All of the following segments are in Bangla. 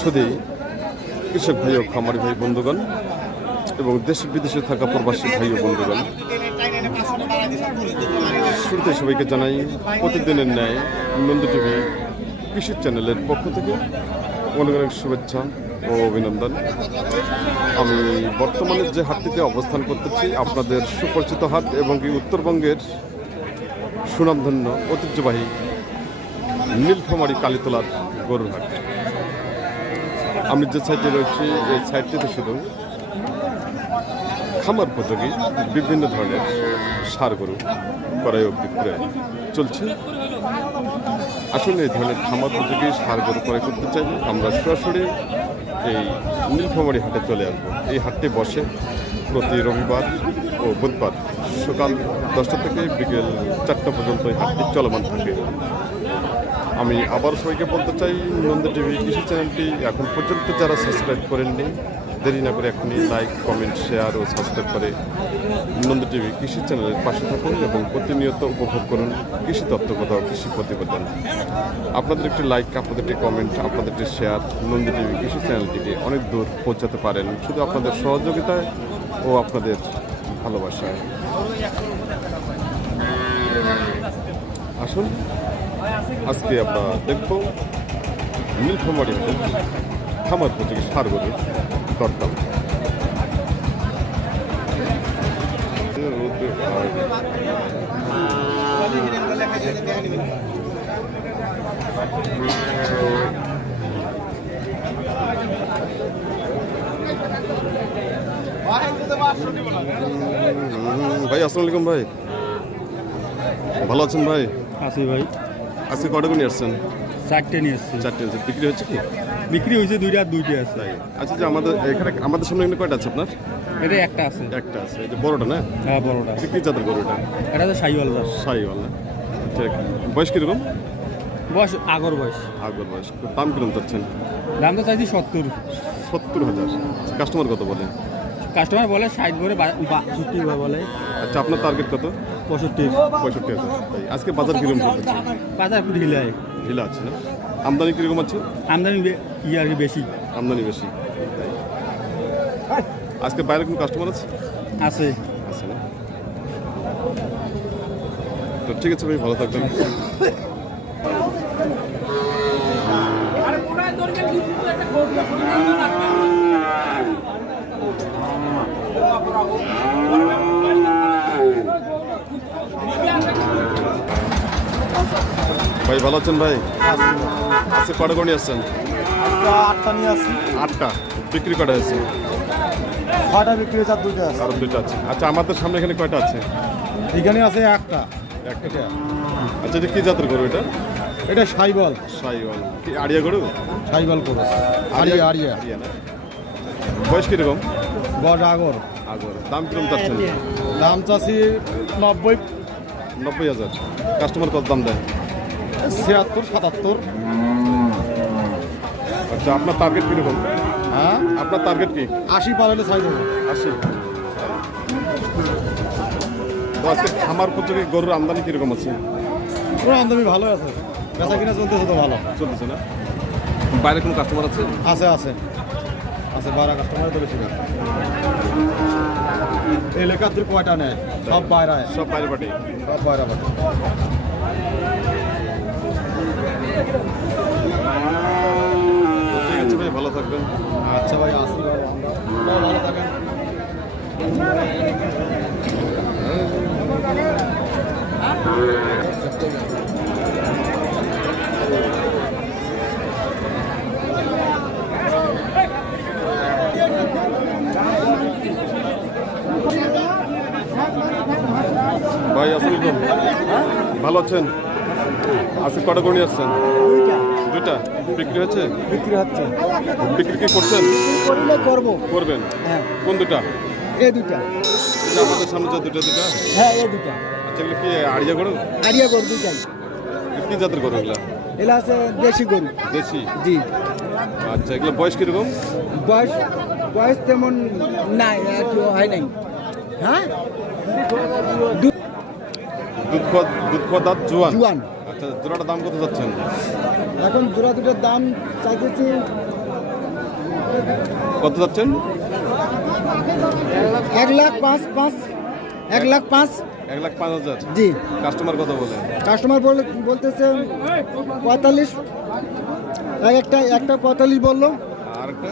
শুধু কৃষক ভাই ও খামারি ভাই, বন্ধুগণ, এবং দেশ বিদেশে থাকা প্রবাসী ভাই ও বন্ধুগণ, শুরুতে সবাইকে জানাই, প্রতিদিনের ন্যায় নন্দী টিভি কৃষি চ্যানেলের পক্ষ থেকে অনেক অনেক শুভেচ্ছা ও অভিনন্দন। আমি বর্তমানে যে হাটটিতে অবস্থান করতেছি, আপনাদের সুপরিচিত হাট এবং উত্তরবঙ্গের সুনামধন্য ঐতিহ্যবাহী নীলফামারী কালীতলার গরুর হাট। আমি যে সাইডে রয়েছি, এই সাইডটিতে শুধু খামার উপযোগী বিভিন্ন ধরনের সার গরু ও বিক্রয় চলছে। আসলে এই ধরনের খামার উপযোগী সার গরু ক্রয় করতে চাইলে আমরা সরাসরি এই নীলফামারী হাটে চলে আসব। এই হাটটি বসে প্রতি রবিবার ও বুধবার সকাল দশটা থেকে বিকেল চারটা পর্যন্ত এই হাটটি চলমান থাকে। আমি আবার সবাইকে বলতে চাই, নন্দ টিভি কৃষি চ্যানেলটি এখন পর্যন্ত যারা সাবস্ক্রাইব করেননি, দেরি না করে এখনই লাইক কমেন্ট শেয়ার ও সাবস্ক্রাইব করে নন্দ টিভি কৃষি চ্যানেলের পাশে থাকুন এবং প্রতিনিয়ত উপভোগ করুন কৃষি তত্ত্বকথা ও কৃষি প্রতিবেদন। আপনাদের একটি লাইক আপনাদের একটি কমেন্ট আপনাদের একটি শেয়ার নন্দ টিভি কৃষি চ্যানেলটিকে অনেক দূর পৌঁছাতে পারেন শুধু আপনাদের সহযোগিতায় ও আপনাদের ভালোবাসায়। আসুন। আজকে আমরা দেখব নীলফামারি খামার উপযোগী সার গরুর দরদাম। ভাই, আসসালামু আলাইকুম ভাই। ভালো আছেন ভাই? আছি ভাই। আজকে কটা গুণি আসছেন? চারটে নিয়ে এসছি চারটে আছে বিক্রি হচ্ছে কি? বিক্রি হয়েছে দুইটা আর দুইটা আছে। আচ্ছা যে আমাদের এখানে আমাদের সামনে এখানে কয়টা আছে আপনার? এটা একটা আছে। একটা আছে। যে বড়টা না? হ্যাঁ বড়টা। এটা কি জাতের গরু এটা? এটা তো সাইওয়াল দাস সাইওয়াল আচ্ছা বয়স কীরকম? বয়স আগর বয়স। আগর বয়স। দাম কীরকম চাচ্ছেন? দাম তো চাইছি সত্তর। সত্তর হাজার। কাস্টমার কত বলে? কাস্টমার বলে ষাট করে বাষট্টি বলে। আচ্ছা আপনার টার্গেট কত? পঁয়ষট্টি। পঁয়ষট্টি হাজার। আজকে বাজার কীরকম বাজার একটু ঢিলায় ঢিলা আছে না? আমদানি কীরকম আছে? আমদানি বে- ই আর কি বেশি। আমদানি বেশি। আজকে বাইরে কোনো কাস্টমার আছে? আছে। আছে না? তো ঠিক আছে ভাই ভালো থাকবেন। ভাই ভালো আছেন ভাই? আজকে কটা গণি আসছেন? আটটা নিয়ে আসছি। আটটা? বিক্রি কটা হয়েছে? ছয়টা বিক্রি হয়েছে আর দুইটা আছে। আরও দুটো আছে। আচ্ছা আমাদের সামনে এখানে কয়টা আছে? এখানে আছে একটা। একটা। আচ্ছা এটা কি জাতের গরু এটা? এটা সাইবল। সাইওয়াল কি আড়িয়া গরু? সাইবল করে আরিয়া আরিয়া আড়িয়া না? বয়স কীরকম? বড় আগর। আগর। দাম কীরকম চাচ্ছেন? দাম চাষি নব্বই। নব্বই হাজার। কাস্টমার কত দাম দেয়? ছিয়াত্তর সাতাত্তর। আচ্ছা আপনার টার্গেট কীরকম? হ্যাঁ? আপনার টার্গেট কি? আশি পার হলে ছাই দেবো। আশি। তো আজকে খামার উপযোগী গরুর আমদানি কীরকম আছে? পুরো আমদানি ভালো আছে। বেচা কিনা চলতেছে তো ভালো। চলতেছে না? বাইরে কোনো কাস্টমার আছে? আছে আছে। আছে বারা কাস্টমার তো বেশি না এলাকার তুই কয়টা নেয় সব বাইরে। সব বাইরে পাটি সব বাইরে তো ঠিক আছে ভাই ভালো থাকবেন। আচ্ছা ভাই আসি বাবা আমরা। ভালো থাকেন। ভাই আসসালাম ভালো আছেন? আজকে কটা গণি আসছেন? দুইটা। বিক্রি হচ্ছে? বিক্রি হচ্ছে। বিক্রি কি করছেন? করলে করব। করবেন? হ্যাঁ। কোন দুটা এই দুটা আমাদের সামনে যে দুটা দুটা হ্যাঁ এই দুটা আচ্ছা এগুলো কি আড়িয়া গরু? আড়িয়া গরু দুটাই কি জাতের গরু এগুলা? এলা আছে দেশি গরু। দেশি? জি। আচ্ছা এগুলো বয়স কীরকম? বয়স বয়স তেমন নাই আর হয় নাই। হ্যাঁ? দুধ জুয়ান? আচ্ছা জোড়াটার দাম কত যাচ্ছেন? এখন জোড়া দুটোর দাম চাইতেছি কত যাচ্ছেন? এক লাখ পাঁচ পাঁচ এক লাখ পাঁচ। এক লাখ পাঁচ হাজার। জি। কাস্টমার কত বলে? কাস্টমার বলে বলতেছে পঁয়তাল্লিশ। এক একটা একটা পঁয়তাল্লিশ বলল। আর একটা?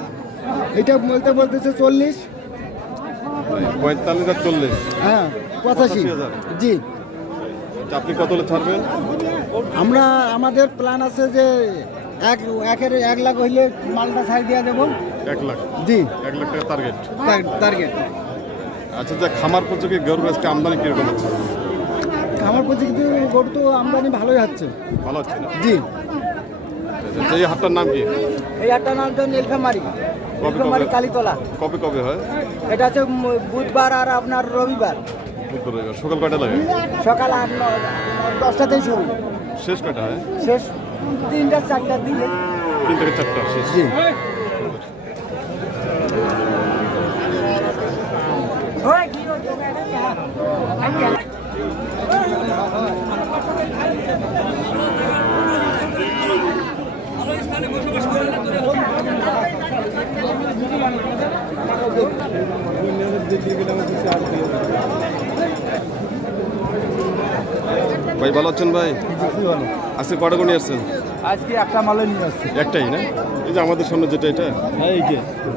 এটা বলতে বলতেছে চল্লিশ। পঁয়তাল্লিশ আর চল্লিশ। হ্যাঁ পঁচাশি। জি। আচ্ছা, আপনি কত ছাড়বেন? আমরা আমাদের প্ল্যান আছে যে এক একের এক লাখ হইলে মালটা ছাড় দিয়ে দেবো। এক লাখ। জি। এক লাখ টাকা টার্গেট টার্গেট আচ্ছা যা খামার পর্যন্ত গরুর আজকে আমদানি কীরকম হচ্ছে? আমার প্রতি কিন্তু গরু তো আমদানি ভালোই হচ্ছে। ভালো হচ্ছে না? জি। আচ্ছা, এই হাটটার নাম কি? এই একটা নাম তো নীলফামারি। নীলফামারী কালীতলা। কবে কবে হয়? এটা হচ্ছে বুধবার আর আপনার রবিবার। সকাল কয়টা লাগে? সকাল আট দশটাতেই শুরু। শেষ কয়টা হয়? শেষ তিনটা চারটার দিকে তিন থেকে চারটা শেষ। জি। ভাই ভালো আছেন ভাই? আজকে কটা গুণি আসছেন? আজকে একটা মালও নিয়ে আসছি। একটাই না? এই যে আমাদের সামনে যেটা এটা? হ্যাঁ এই যে।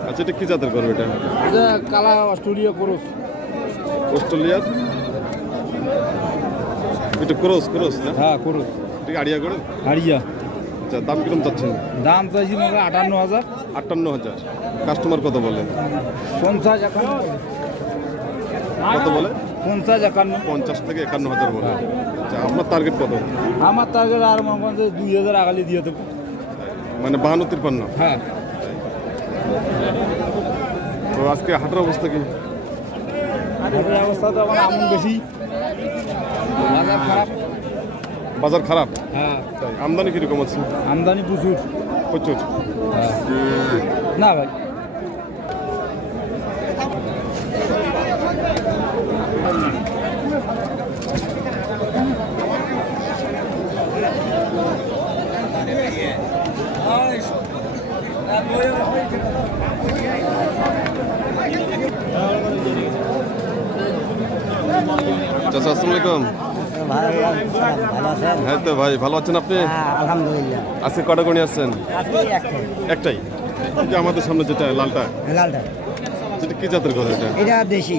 আচ্ছা এটা কি জাতের করবে এটা? এটা কালা অস্ট্রেলিয়া পুরুষ অস্ট্রেলিয়ার? এটা ক্রস ক্রস না? হ্যাঁ পুরুষ ঠিক আড়িয়া করে আড়িয়া। আচ্ছা দাম কিরম চাচ্ছেন? দাম চাইছি মনে আটান্ন হাজার। আটান্ন হাজার। কাস্টমার কত বলে? পঞ্চাশ কত বলে? পঞ্চাশ একান্ন। পঞ্চাশ থেকে একান্ন হাজার বলে আচ্ছা আপনার টার্গেট কত? আমার টার্গেট আর মনে করেন যে দুই হাজার আগালি দিয়ে দেবো। মানে বাহান্ন হ্যাঁ। তো আজকে হাটের অবস্থা কি? হাটের অবস্থা তো আমন বেশি। বাজার খারাপ। বাজার খারাপ? হ্যাঁ। আমদানি কীরকম আছে? আমদানি প্রচুর। প্রচুর? না ভাই। চাচা আসসালামু আলাইকুম। হ্যাঁ তো ভাই ভালো আছেন আপনি? হ্যাঁ আলহামদুলিল্লাহ আজকে কটা গণি আসছেন? একটাই। যে আমাদের সামনে যেটা লালটা। লালটা যেটা কি জাতের ঘর এটা? এটা দেশি।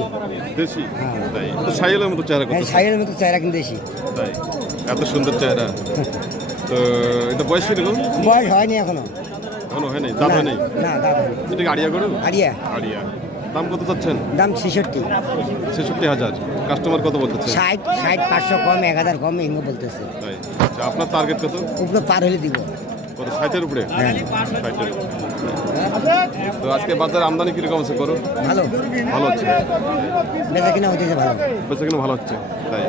দেশি হ্যাঁ। তাই। তো সাইলের মতো চেহারা করতেছে। সাইয়ের মতো চাইরা কিন্তু দেশি তাই। এত সুন্দর চেহারা। তো এটা বয়স কীরকম? বয়স হয়নি এখনও। এখনও হয় নাই দাঁত হয় নাই না দাদা এটা কি আড়িয়া গরু? আরিয়া আড়িয়া। দাম কত চাচ্ছেন? দাম ছেষট্টি। ছেষট্টি হাজার। কাস্টমার কত বলতেছে? ষাট ষাট পাঁচশো কম এক হাজার কম এগুলো বলতেছে। তাই। আচ্ছা আপনার টার্গেট কত? উপরে পার হলে দিব। কত ষাটের উপরে? হ্যাঁ। ষাটের তো আজকে বাজারে আমদানি কীরকম আছে করো ভালো। ভালো হচ্ছে। বেচা কিনা হইতেছে ভালো। বেচা কিনা ভালো হচ্ছে তাই।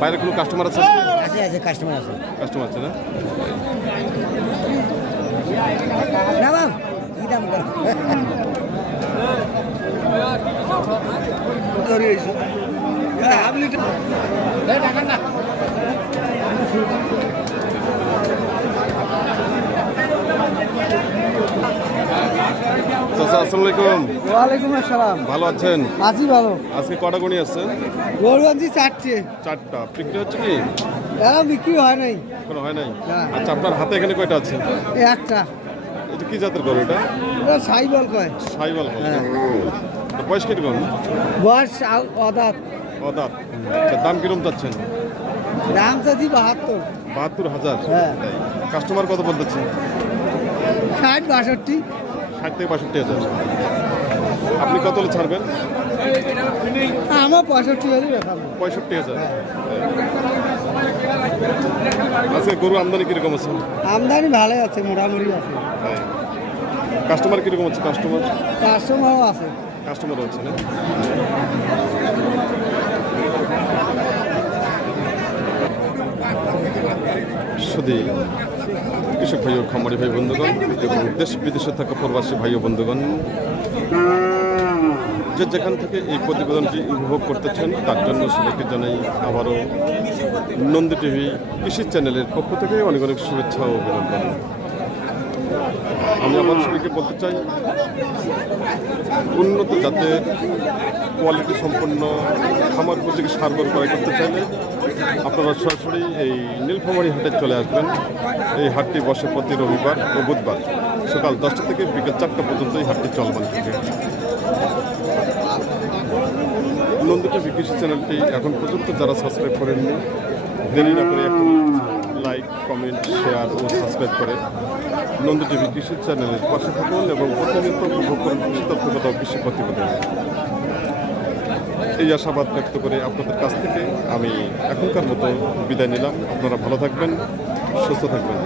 বাইরে কোনো কাস্টমার আছে? আছে আছে কাস্টমার আছে। কাস্টমার আছে না? না বাব কি দাম কর? ওয়ালাইকুম আসসালাম। ভালো আছেন? আছি ভালো। আজকে কটা গণি আছে গরু আনছি চারটে। চারটা। বিক্রি হচ্ছে কি? এরা বিক্রি হয় নাই। কোনো হয় নাই? আচ্ছা আপনার হাতে এখানে কয়টা আছে? একটা। কি জাতের করো এটা? সাইবল কয়। সাইবাল বলে হ্যাঁ। বয়স কীরকম বয়স অদাত। অদাত। আচ্ছা দাম কীরকম চাচ্ছেন? দাম চাচ্ছি বাহাত্তর। বাহাত্তর হাজার। হ্যাঁ। কাস্টমার কত বলতেছে ষাট বাষট্টি। ষাট থেকে বাষট্টি হাজার। আপনি কত ছাড়বেন? আমার পঁয়ষট্টি দেখাবো পঁয়ষট্টি হাজার। আজকে গরু আমদানি কীরকম আছে? আমদানি ভালোই আছে মোটামুটি আছে। তাই। কাস্টমার কীরকম আছে কাস্টমার কাস্টমারও আছে। কাস্টমার হচ্ছে না? শুধু কৃষক ভাই ও খামারি ভাই বন্ধুগণ এবং দেশ বিদেশে থাকা প্রবাসী ভাই ও বন্ধুগণ যে যেখান থেকে এই প্রতিবেদনটি উপভোগ করতেছেন তার জন্য সবাইকে জানাই আবারও নন্দী টিভি কৃষি চ্যানেলের পক্ষ থেকে অনেক অনেক শুভেচ্ছা ও অভিনন্দন। আমি আমার সবাইকে বলতে চাই, উন্নত জাতের কোয়ালিটি সম্পন্ন খামার উপযোগী সারগর ক্রয় করতে চাইলে আপনারা সরাসরি এই নীলফামারী হাটে চলে আসবেন। এই হাটটি বসে প্রতি রবিবার ও বুধবার সকাল দশটা থেকে বিকেল চারটা পর্যন্ত এই হাটটি চলমান থাকে। নন্দিত কৃষি চ্যানেলটি এখন পর্যন্ত যারা সাবস্ক্রাইব করেননি, দেরি না করে এখন লাইক কমেন্ট শেয়ার ও সাবস্ক্রাইব করে নন্দ টিভি কৃষি চ্যানেলের পাশে থাকুন এবং প্রতিনিয়ত উপভোগ করুন কৃষি তথ্যকথা কৃষি প্রতিবেদন। এই আশাবাদ ব্যক্ত করে আপনাদের কাছ থেকে আমি এখনকার মতো বিদায় নিলাম। আপনারা ভালো থাকবেন, সুস্থ থাকবেন।